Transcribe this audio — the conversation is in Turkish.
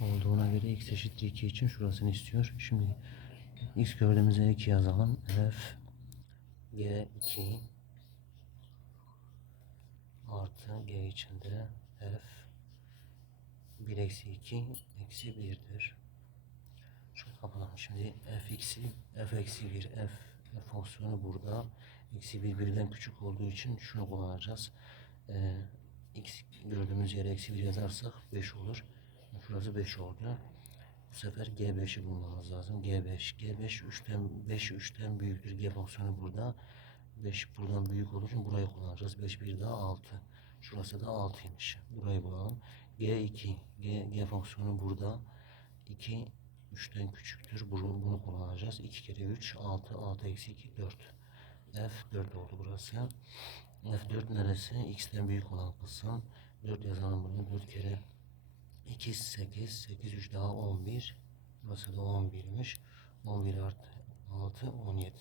olduğuna göre x eşittir 2 için şurasını istiyor. Şimdi x gördüğümüzde 2 yazalım. f g2 artı g içinde f 1 eksi 2 eksi 1'dir. Şunu kapatalım. Şimdi f eksi f eksi 1 f, f fonksiyonu burada. Eksi 1 birden küçük olduğu için şunu kullanacağız. Ee, x gördüğümüz yere eksi 1 yazarsak 5 olur. Şurası 5 oldu. Bu sefer G5'i bulmamız lazım. G5. G5 3'ten 5 3'ten büyüktür. G fonksiyonu burada. 5 buradan büyük olduğu için burayı kullanacağız. 5 bir daha 6. Şurası da 6'ymış. Burayı bulalım. G2. G, G fonksiyonu burada. 2 3'ten küçüktür. Bunu, bunu kullanacağız. 2 kere 3 6 6 eksi 2 4. F4 oldu burası. F4 neresi? X'ten büyük olan kısım. 4 yazalım bunu. 4 kere 2 8 8 3 daha 11. Burası da 11'miş. 11 artı 6 17.